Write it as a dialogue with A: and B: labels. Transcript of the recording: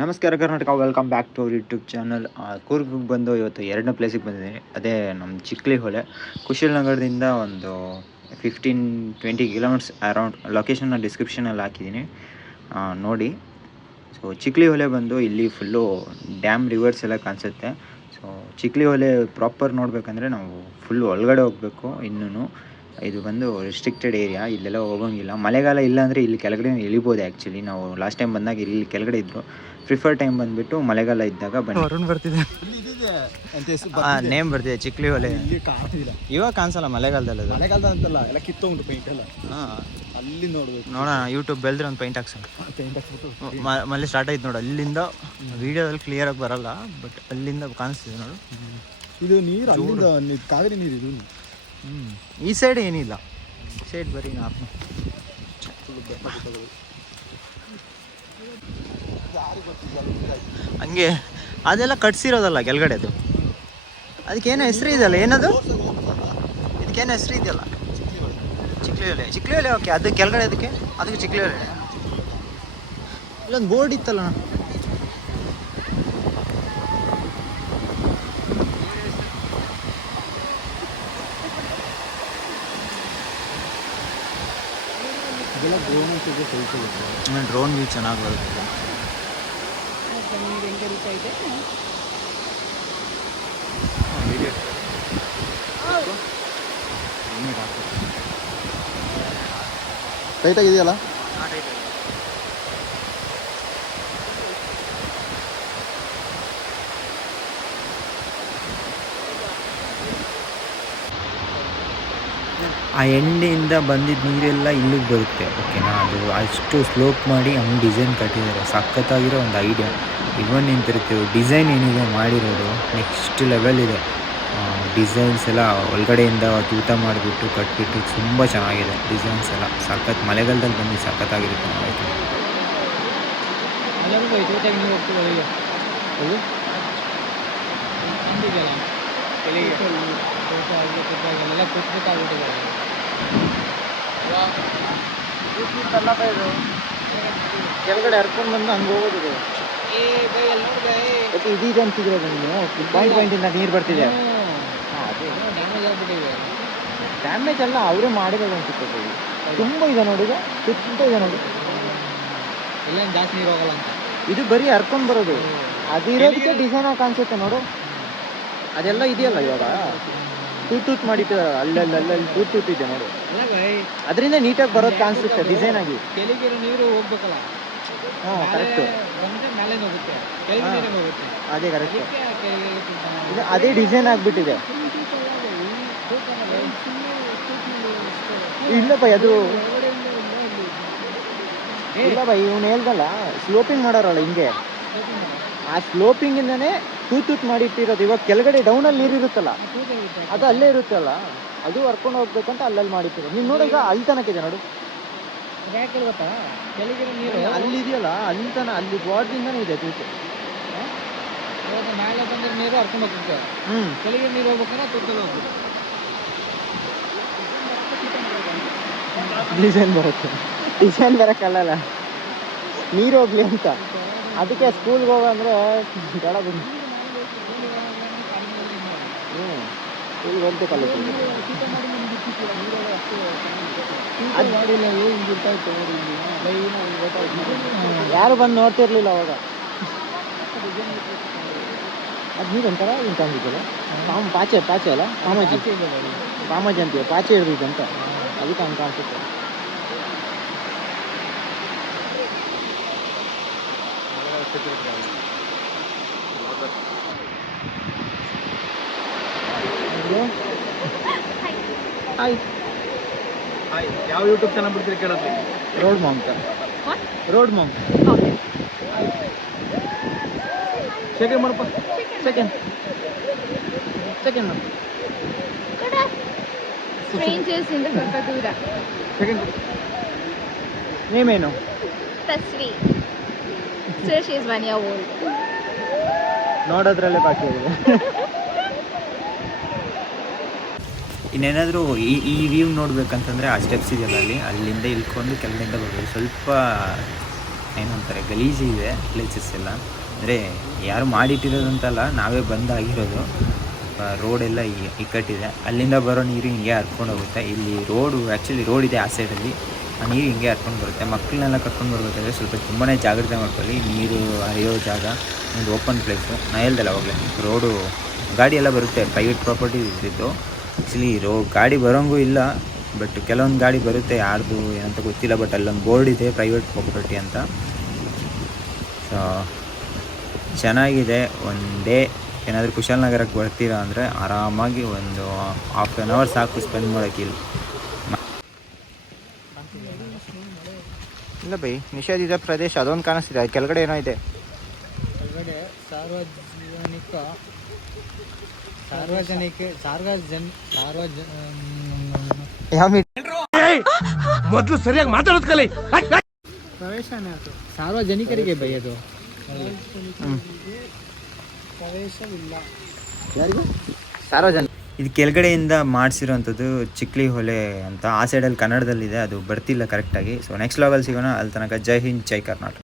A: ನಮಸ್ಕಾರ Karnataka welcome back to our YouTube channel ಕೂರ್ಗಿಗೆ ಬಂದು ಇವತ್ತು ಎರಡನೇ ಪ್ಲೇಸಿಗೆ ಬಂದಿದ್ದೀನಿ. ಅದೇ ನಮ್ಮ ಚಿಕ್ಕಲಿ ಹೊಳೆ. ಕುಶಾಲನಗರದಿಂದ ಒಂದು ಫಿಫ್ಟೀನ್ ಟ್ವೆಂಟಿ ಕಿಲೋಮೀಟರ್ಸ್ ಅರೌಂಡ್ ಲೊಕೇಶನ್ನ ಡಿಸ್ಕ್ರಿಪ್ಷನಲ್ಲಿ ಹಾಕಿದ್ದೀನಿ. ನೋಡಿ. ಸೊ ಚಿಕ್ಕಲಿ ಹೊಳೆ ಬಂದು ಇಲ್ಲಿ ಫುಲ್ಲು ಡ್ಯಾಮ್ ರಿವರ್ಸ್ ಎಲ್ಲ ಕಾಣಿಸುತ್ತೆ. ಸೊ ಚಿಕ್ಕಲಿ ಹೊಳೆ ಪ್ರಾಪರ್ ನೋಡಬೇಕಂದ್ರೆ ನಾವು ಫುಲ್ ಒಳಗಡೆ ಹೋಗಬೇಕು ಇನ್ನೂ ಇದು ಬಂದು ರಿಸ್ಟ್ರಿಕ್ಟೆಡ್ ಏರಿಯಾ ಇಲ್ಲೆಲ್ಲ ಹೋಗೋಂಗಿಲ್ಲ. ಮಳೆಗಾಲ ಇಲ್ಲ ಅಂದರೆ ಇಲ್ಲಿ ಕೆಳಗಡೆ ಇಳಿಬೋದು ಆ್ಯಕ್ಚುಲಿ ನಾವು ಲಾಸ್ಟ್ ಟೈಮ್ ಬಂದಾಗ ಇಲ್ಲಿ ಕೆಳಗಡೆ ಇದ್ದರು ಪ್ರಿಫರ್ ಟೈಮ್ ಬಂದುಬಿಟ್ಟು ಮಳೆಗಾಲ ಇದ್ದಾಗ ಬನ್ನಿ. ಅರುಣ್ ಬರ್ತಿದೆ. ನೇಮ್ ಬರ್ತಿದೆ. ಚಿಕ್ಲಿ
B: ಒಲೆ
A: ಇವಾಗ ಕಾಣಿಸಲ್ಲ ಮಳೆಗಾಲದಲ್ಲಿ ಅದು?
B: ಮಳೆಗಾಲದ ಅಂತಲ್ಲ ಎಲ್ಲ ಕಿತ್ತೋಗ್ಬಿಟ್ಟು ಪೇಂಟ್ ಎಲ್ಲ.
A: ಹಾಂ.
B: ಅಲ್ಲಿ ನೋಡ್ಬೇಕು.
A: ನೋಡೋಣ ಯೂಟ್ಯೂಬ್ ಬೆಳೆದ್ರೆ ಒಂದು ಪೈಂಟ್ ಹಾಕ್ಸೋಣ.
B: ಪೇಂಟ್ ಹಾಕ್ಬಿಟ್ಟು
A: ಮ- ಮಳೆ ಸ್ಟಾರ್ಟ್ ಆಯ್ತು ನೋಡು. ಅಲ್ಲಿಂದ ವಿಡಿಯೋದಲ್ಲಿ ಕ್ಲಿಯರಾಗಿ ಬರಲ್ಲ ಬಟ್ ಅಲ್ಲಿಂದ ಕಾಣಿಸ್ತಿದೆ ನೋಡು.
B: ಇದು ನೀರು ಅಲ್ಲಿಂದ ಕಾವೇರಿ ನೀರು ಇದು.
A: ಈ ಸೈಡ್ ಏನಿಲ್ಲ. ಸೈಡ್ ಬರೀ ನಾರ್ಮಲ್ ಹಂಗೆ, ಅದೆಲ್ಲ ಕಟ್ಸಿರೋದಲ್ಲ ಕೆಳಗಡೆ ಅದು ಅದಕ್ಕೇನೋ ಹೆಸರು ಇದೆಯಲ್ಲ, ಏನದು? ಇದಕ್ಕೇನೋ ಹೆಸರು ಇದೆಯಲ್ಲ. ಚಿಕ್ಲಿ ಹೊಲೆ ಓಕೆ ಅದು ಕೆಳಗಡೆ ಅದಕ್ಕೆ? ಅದಕ್ಕೆ ಚಿಕ್ಲಿ ಇಲ್ಲೊಂದು ಬೋರ್ಡ್ ಇತ್ತಲ್ಲ
B: ಡ್ರೋನ್
A: ಡ್ರೋನ್ ವ್ಯೂ ಚೆನ್ನಾಗಿ ಬರುತ್ತೆ
B: ಟೈಟ್
A: ಆ ಎಣ್ಣೆಯಿಂದ ಬಂದಿದ್ದ ನೀರೆಲ್ಲ ಇಲ್ಲಿಗೆ ಬರುತ್ತೆ. ಓಕೆನಾ ಅದು ಅಷ್ಟು ಸ್ಲೋಪ್ ಮಾಡಿ ಹಂಗೆ ಡಿಸೈನ್ ಕಟ್ಟಿದ್ದಾರೆ. ಸಖತ್ತಾಗಿರೋ ಒಂದು ಐಡಿಯಾ ಇವನ್ ನಿಂತಿರ್ತೀವಿ ಡಿಸೈನ್ ಏನಿದೆ ಮಾಡಿರೋದು ನೆಕ್ಸ್ಟ್ ಲೆವೆಲ್ ಇದೆ. ಡಿಸೈನ್ಸ್ ಎಲ್ಲ ಒಳಗಡೆಯಿಂದ ತೂತ ಮಾಡಿಬಿಟ್ಟು ಕಟ್ಬಿಟ್ಟು ತುಂಬ ಚೆನ್ನಾಗಿದೆ ಡಿಸೈನ್ಸ್ ಎಲ್ಲ. ಸಖತ್ ಮಳೆಗಾಲದಲ್ಲಿ ಬಂದು ಸಖತ್ತಾಗಿರುತ್ತೆ ನೋಡೋಕ್ಕೆ ಕೆಳಗಡೆ ಹರ್ಕೊಂಡು ಬಂದು ಹಂಗೆ ಹೋಗೋದು ಮತ್ತೆ ಇದೀಗ ಅಂತಿದ್ರೆ ನೀನು ಪಾಯಿಂಟ್ ಪಾಯಿಂಟಿಂದ ನೀರು ಬರ್ತಿದೆ. ಡ್ಯಾಮೇಜ್ ಅಲ್ಲ ಅವರೇ ಮಾಡಿರೋದು ಅನ್ಸುತ್ತೆ. ತುಂಬ ಇದೆ ನೋಡಿ ಇದು. ಸುತ್ತ ಇದೆ ನೋಡಿ.
B: ಜಾಸ್ತಿ ನೀರು ಹೋಗಲ್ಲ ಅಂತ
A: ಇದು ಬರೀ ಹರ್ಕೊಂಡ್ ಬರೋದು. ಅದಿರೋದಕ್ಕೆ ಡಿಸೈನ್ ಆಗಿ ಕಾಣಿಸುತ್ತೆ ನೋಡು. ಅದೆಲ್ಲ ಇದೆಯಲ್ಲ ಇವಾಗ? ತೂತ್ ತೂತ್ ಮಾಡಿಟ್ಟು ಅಲ್ಲಲ್ಲಿ ಅಲ್ಲಲ್ಲಿ ತೂತ್ ತೂತ್ ಇದೆ ನೋಡು. ಅದರಿಂದ ನೀಟಾಗಿ ಬರೋದು ಕಾಣಿಸುತ್ತೆ ಡಿಸೈನ್ ಆಗಿ.
B: ಕೆಳಗಿರೋ ನೀರು ಹೋಗ್ಬೇಕಲ್ಲ?
A: ಹಾಂ ಕರೆಕ್ಟ್ ಅದೇ ಕರೆಕ್ಟ್. ಇದು ಅದೇ ಡಿಸೈನ್ ಆಗಿಬಿಟ್ಟಿದೆ. ಇಲ್ಲಪ್ಪ ಅದು ಇಲ್ಲಪ್ಪ ಇವನು ಹೇಳ್ದಲ್ಲ ಸ್ಲೋಪಿಂಗ್ ಮಾಡೋರಲ್ಲ ಹಿಂಗೆ. ಆ ಸ್ಲೋಪಿಂಗ್ ಇಂದಾನೆ ತೂತ್ ತೂತ್ ಮಾಡಿ ಇಟ್ಟಿರೋದು ಇವಾಗ ಕೆಳಗಡೆ ಡೌನ್ ಅಲ್ಲಿ ನೀರು ಇರುತ್ತಲ್ಲ? ಅದು. ಅಲ್ಲೇ ಇರುತ್ತಲ್ಲ? ಅದು ಹರ್ಕೊಂಡು ಹೋಗ್ಬೇಕಂತ ಅಲ್ಲಲ್ಲಿ ಮಾಡಿಟ್ಟಿರೋದು. ನೀನು ನೋಡಿ ಈಗ ಅಲ್ಲಿ ತನಕ ಇದೆ ನೋಡು.
B: ಯಾಕೆ ಗೊತ್ತಾ ಕೆಳಗಿರೋ ನೀರು
A: ಅಲ್ಲಿ ಇದೆಯಲ್ಲ ಅಲ್ಲಿ ತನ ಅಲ್ಲಿ ಬಾರ್ಡ್ರಿಂದಾನೇ ಇದೆ ತೂತು.
B: ಇವಾಗ ಬಂದಿರೋ ನೀರು ಹರ್ಕೊಂಡು ಹೋಗುತ್ತೆ
A: ಹ್ಮ್.
B: ಕೆಳಗೆ ನೀರು ಹೋಗ್ಬೇಕಂದ್ರೆ ತುತ್ತಲ್ಲಿ ಹೋಗ್ಬೇಕು.
A: ಡಿಸೈನ್ ಬರುತ್ತೆ. ಡಿಸೈನ್ ಬರೋಕ್ಕಲ್ಲ ನೀರು ಹೋಗ್ಲಿ ಅಂತ. ಅದಕ್ಕೆ ಸ್ಕೂಲ್ಗೆ ಹೋಗಂದ್ರೆ ಬೇಡ ಬಿಡಿ ಹ್ಞೂ
B: ಇಲ್ಲಿ ಗೊತ್ತಾಯ್ತು
A: ಯಾರು ಬಂದು ನೋಡ್ತಿರ್ಲಿಲ್ಲ ಅವಾಗ? ಅದು ನೀರು ಒಂಥರ ಹಿಂಗೆ ತಂದಿದ್ದಲ್ಲ ಪಾಮ್, ಪಾಚೆ ಪಾಚೆ ಅಲ್ಲ? ಪಾಮಾಜಿ. ಪಾಮಾಜಿ ಅಂತೀವಿ ಪಾಚೆ ಇರ್ಬೇಕಂತ ಅದಕ್ಕೆ ಹಂಗೆ ಕಾಣಿಸುತ್ತೆ. ಹಾಯ್
B: ಯಾವ ಯೂಟ್ಯೂಬ್ ಚಾನಲ್ ಬಿಡ್ತೀರಿ ಕೇಳೋದು
A: road monk road monk
B: second ಮಾಡಪ್ಪ
A: second second
C: Strangers in the Kakadura.
B: Second
A: ನೇಮೇನು
C: Tasvi. So she is one year old.
A: ನೋಡೋದ್ರಲ್ಲೇ ಬಾಕಿ ಇದೆ ಇನ್ನೇನಾದರೂ ಈ ಈ ವ್ಯೂ ನೋಡಬೇಕಂತಂದರೆ ಆ ಸ್ಟೆಪ್ಸ್ ಇದೆಯಲ್ಲ ಅಲ್ಲಿ? ಅಲ್ಲಿಂದ ಇಳ್ಕೊಂಡು ಕೆಳಗಿಂದ ಬರ್ಬೋದು ಸ್ವಲ್ಪ, ಏನಂತಾರೆ, ಗಲೀಜು ಇದೆ ಪ್ಲೇಸಸ್ ಎಲ್ಲ. ಅಂದರೆ ಯಾರು ಮಾಡಿಟ್ಟಿರೋದಂತಲ್ಲ, ನಾವೇ ಬಂದಾಗಿರೋದು. ರೋಡ್ ಎಲ್ಲ ಈ- ಇಕ್ಕಟ್ಟಿದೆ ಅಲ್ಲಿಂದ ಬರೋ ನೀರು ಹಿಂಗೆ ಹರ್ಕೊಂಡು ಹೋಗುತ್ತೆ ಇಲ್ಲಿ ರೋಡು ಆ್ಯಕ್ಚುಲಿ ರೋಡ್ ಇದೆ ಆ ಸೈಡಲ್ಲಿ ಆ ನೀರು ಹಿಂಗೆ ಹರ್ಕೊಂಡು ಬರುತ್ತೆ. ಮಕ್ಕಳನ್ನೆಲ್ಲ ಕರ್ಕೊಂಡು ಬರ್ಬೇಕಾದ್ರೆ ಸ್ವಲ್ಪ ತುಂಬಾ ಜಾಗ್ರತೆ ಮಾಡ್ಕೊಳ್ಳಿ. ನೀರು ಹರಿಯೋ ಜಾಗ, ಒಂದು ಓಪನ್ ಪ್ಲೇಸು ನಾ ಹೇಳ್ದಲ್ಲ ಅವಾಗಲೇ ರೋಡು ಗಾಡಿ ಎಲ್ಲ ಬರುತ್ತೆ. ಪ್ರೈವೇಟ್ ಪ್ರಾಪರ್ಟಿ ಇದ್ದಿದ್ದು. ಆ್ಯಕ್ಚುಲಿ ಇರೋ ಗಾಡಿ ಬರೋಂಗೂ ಇಲ್ಲ ಬಟ್ ಕೆಲವೊಂದು ಗಾಡಿ ಬರುತ್ತೆ ಯಾರ್ದು ಏನಂತ ಗೊತ್ತಿಲ್ಲ ಬಟ್ ಅಲ್ಲೊಂದು ಬೋರ್ಡ್ ಇದೆ ಪ್ರೈವೇಟ್ ಪ್ರಾಪರ್ಟಿ ಅಂತ. ಸೊ ಚೆನ್ನಾಗಿದೆ ಒಂದೇ ಡೇ ಏನಾದರೂ ಕುಶಾಲನಗರಕ್ಕೆ ಬರ್ತೀರಾ ಅಂದರೆ ಆರಾಮಾಗಿ ಒಂದು ಹಾಫ್ ಆನ್ ಅವರ್ ಸಾಕು ಸ್ಪೆಂಡ್ ಮಾಡೋಕ್ಕೆ ಇಲ್ಲಿ. ಇಲ್ಲ ಬೈ ನಿಷೇಧಿತ ಪ್ರದೇಶ ಅದೊಂದು ಕಾಣಿಸ್ತಿದೆ ಕೆಳಗಡೆ ಏನೋ ಇದೆ.
B: ಕೆಳಗಡೆ ಸಾರ್ವಜನಿಕ ಸಾರ್ವಜನಿಕ ಸಾರ್ವಜನ ಸಾರ್ವಜನ
A: ಯಾವ
D: ಮೊದಲು ಸರಿಯಾಗಿ ಮಾತಾಡೋದ್ ಕಲಿ.
B: ಪ್ರವೇಶನೇ ಅದು. ಸಾರ್ವಜನಿಕರಿಗೆ ಬೈಯೋದು. ಪ್ರವೇಶವಿಲ್ಲ.
A: ಸಾರ್ವಜನಿಕ ಇದು ಕೆಳಗಡೆಯಿಂದ ಮಾಡಿಸಿರೋಂಥದ್ದು ಚಿಕ್ಲಿ ಹೊಲೆ ಅಂತ. ಆ ಸೈಡಲ್ಲಿ ಕನ್ನಡದಲ್ಲಿದೆ. ಅದು ಬರ್ತಿಲ್ಲ ಕರೆಕ್ಟಾಗಿ ಸೊ ನೆಕ್ಸ್ಟ್ ಲಾಗಲ್ಲಿ ಸಿಗೋಣ. ಅಲ್ಲಿ ತನಕ ಜೈ ಹಿಂದ್ ಜೈ ಕರ್ನಾಟಕ.